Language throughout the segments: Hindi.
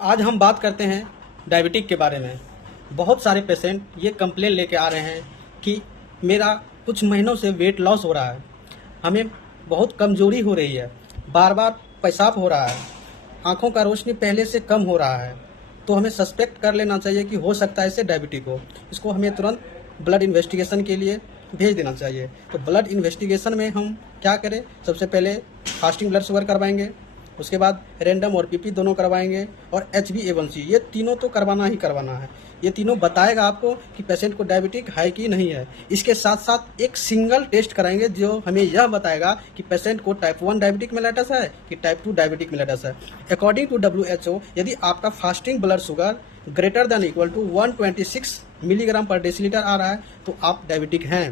आज हम बात करते हैं डायबिटिक के बारे में। बहुत सारे पेशेंट ये कंप्लेन लेके आ रहे हैं कि मेरा कुछ महीनों से वेट लॉस हो रहा है, हमें बहुत कमजोरी हो रही है, बार बार पेशाब हो रहा है, आंखों का रोशनी पहले से कम हो रहा है। तो हमें सस्पेक्ट कर लेना चाहिए कि हो सकता है इससे डायबिटिक हो। इसको हमें तुरंत ब्लड इन्वेस्टिगेशन के लिए भेज देना चाहिए। तो ब्लड इन्वेस्टिगेशन में हम क्या करें, सबसे पहले फास्टिंग ब्लड शुगर करवाएंगे, उसके बाद रैंडम और पीपी दोनों करवाएंगे, और HbA1c ये तीनों तो करवाना ही करवाना है। ये तीनों बताएगा आपको कि पेशेंट को डायबिटिक है कि नहीं है। इसके साथ साथ एक सिंगल टेस्ट कराएंगे जो हमें यह बताएगा कि पेशेंट को टाइप 1 डायबिटिक मेलाइटस है कि टाइप 2 डायबिटिक मेलाइटस है। अकॉर्डिंग टू WHO, यदि आपका fasting blood sugar greater than equal to 126 milligram per decilitre आ रहा है तो आप डायबिटिक हैं।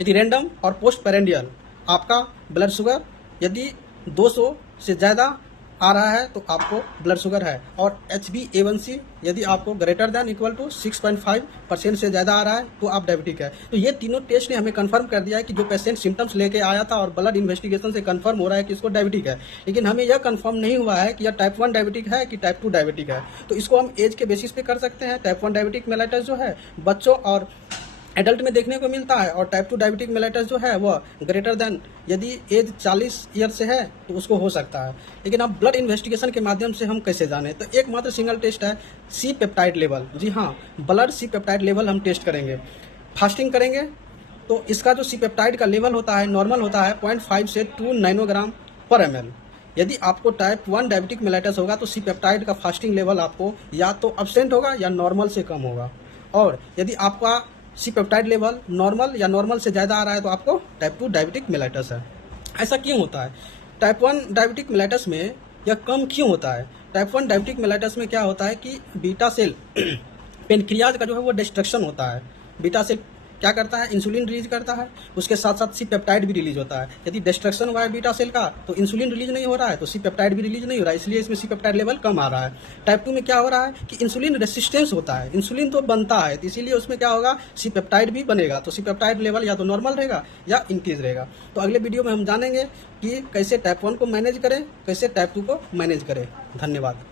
यदि रैंडम और पोस्ट पेरेंडियल आपका ब्लड शुगर यदि 200 से ज़्यादा आ रहा है तो आपको ब्लड शुगर है, और HbA1c यदि आपको ग्रेटर दैन इक्वल टू 6.5% से ज़्यादा आ रहा है तो आप डायबिटिक है। तो ये तीनों टेस्ट ने हमें कंफर्म कर दिया है कि जो पेशेंट सिम्टम्स लेके आया था और ब्लड इन्वेस्टिगेशन से कंफर्म हो रहा है कि इसको डायबिटिक है, लेकिन हमें यह कंफर्म नहीं हुआ है कि यह टाइप 1 डायबिटिक है कि टाइप 2 डायबिटिक है। तो इसको हम एज के बेसिस पे कर सकते हैं। टाइप 1 डायबिटिक मेलाइटस जो है बच्चों और एडल्ट में देखने को मिलता है, और टाइप 2 डायबिटिक मेलाइटस जो है वह ग्रेटर देन यदि एज 40 ईयर से है तो उसको हो सकता है। लेकिन अब ब्लड इन्वेस्टिगेशन के माध्यम से हम कैसे जानें, तो एकमात्र सिंगल टेस्ट है सी पेप्टाइड लेवल। जी हाँ, ब्लड सी पेप्टाइड लेवल हम टेस्ट करेंगे। फास्टिंग करेंगे तो इसका जो सी पेप्टाइड का लेवल होता है नॉर्मल होता है 0.5 से 2 नैनोग्राम पर ml। यदि आपको टाइप 1 डायबिटिक मेलाइटस होगा तो सी पेप्टाइड का फास्टिंग लेवल आपको या तो अब्सेंट होगा या नॉर्मल से कम होगा। और यदि आपका सी पेप्टाइड लेवल नॉर्मल या नॉर्मल से ज़्यादा आ रहा है तो आपको टाइप 2 डायबिटिक मेलाइटस है। ऐसा क्यों होता है? टाइप 1 डायबिटिक मेलाइटस में यह कम क्यों होता है? टाइप 1 डायबिटिक मेलाइटस में क्या होता है कि बीटा सेल पेनक्रियाज का जो है वो डिस्ट्रक्शन होता है। बीटा सेल क्या करता है, इंसुलिन रिलीज करता है, उसके साथ साथ सी पेप्टाइड भी रिलीज होता है। यदि डिस्ट्रक्शन हुआ है बीटा सेल का तो इंसुलिन रिलीज नहीं हो रहा है तो सी पेप्टाइड भी रिलीज नहीं हो रहा है, इसलिए इसमें सी पेप्टाइड लेवल कम आ रहा है। टाइप 2 में क्या हो रहा है कि इंसुलिन रेसिस्टेंस होता है, इंसुलिन तो बनता है तो इसीलिए उसमें क्या होगा, सी पेप्टाइड भी बनेगा, तो सी पेप्टाइड लेवल या तो नॉर्मल रहेगा या इंक्रीज रहेगा। तो अगले वीडियो में हम जानेंगे कि कैसे टाइप 1 को मैनेज करें, कैसे टाइप 2 को मैनेज करें। धन्यवाद।